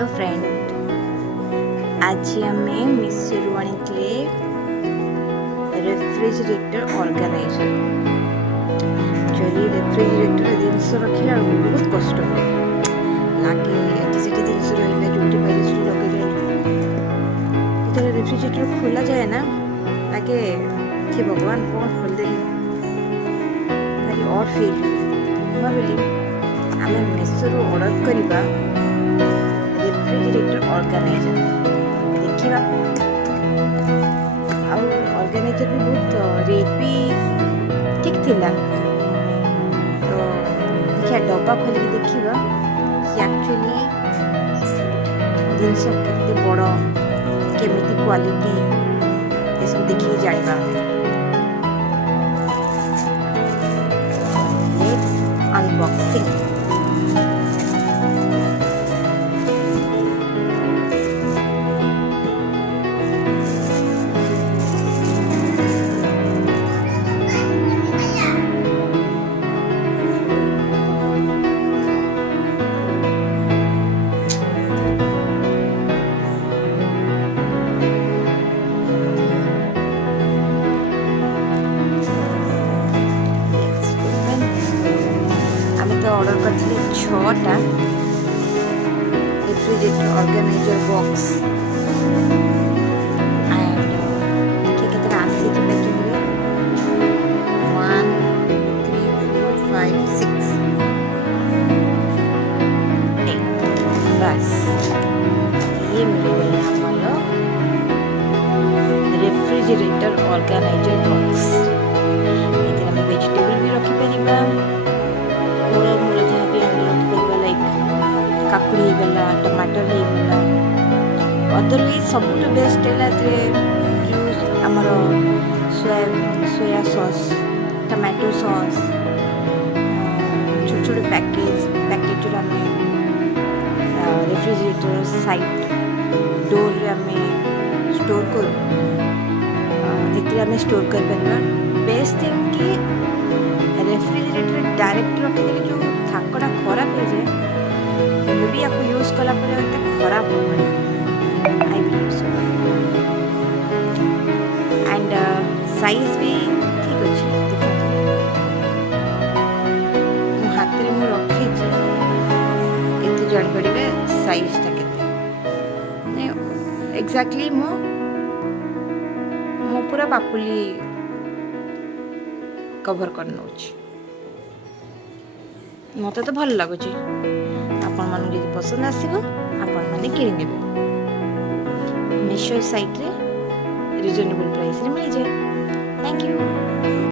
Hello friend, आज आम मिशोरू आनी रेफ्रिजरेटर ऑर्गेनाइजर। एक्चुअली रेफ्रिजरेटर जिनस रखिला बहुत कष्ट हुए लगे जिन रहा जो लगे जो रेफ्रिजरेटर खोला जाए ना लगे कि भगवान कौन खोलदेली भारी और फिल भाविली आम मिशोरू ऑर्डर करवा रेफ्रिजरेटर ऑर्गेनाइजर देखा ऑर्गेनाइजर भी बहुत रेट भी ठीक थिला। तो देखिए डब्बा खोल देखा कि एक्चुअली जिनस के बड़ केमिति क्वालिटी ये सब देखिए जाना। Let's unboxing. ऑर्डर करते 6टा रेफ्रिजरेटर ऑर्गेनाइजर बॉक्स एंड देखिए कितना आसी की पैकिंग रे 1 2 3 4 5 6 बस ये मिल गया हमारा रेफ्रिजरेटर ऑर्गेनाइजर बॉक्स। इधर में वेजिटेबल भी रखी परिबा काकुड़ी गला टमाटर गला अदरवाइज सबुठ बेस्ट है जो आमर सोया सॉस टमाटो सॉस छोटे छोटे पैकेज जो आम रेफ्रिजरेटर साइड डोर आम स्टोर करूँ स्टोर कर बेस्ट थिंग कि रेफ्रिजरेटर डायरेक्ट रखिदेले जो थाकटा खराब हो जाए भी आपको यूज कला खराब हो एंड साइज भी ठीक अच्छे हाथ में मुझे रखी जापड़े साइजटा के एक्जाक्टली मो पूरा पापुली कवर कर नौ मत तो भल लगुच आपण मान जब पसंद आसो आपण मैंने किने मीशो साइट रे रिजनेबल प्राइस रे मिल जाए। Thank you.